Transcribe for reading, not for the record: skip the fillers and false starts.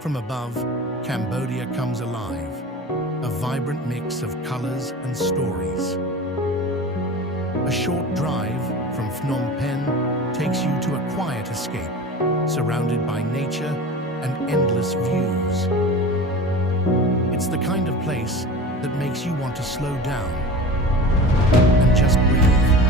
From above, Cambodia comes alive, a vibrant mix of colors and stories. A short drive from Phnom Penh takes you to a quiet escape, surrounded by nature and endless views. It's the kind of place that makes you want to slow down and just breathe.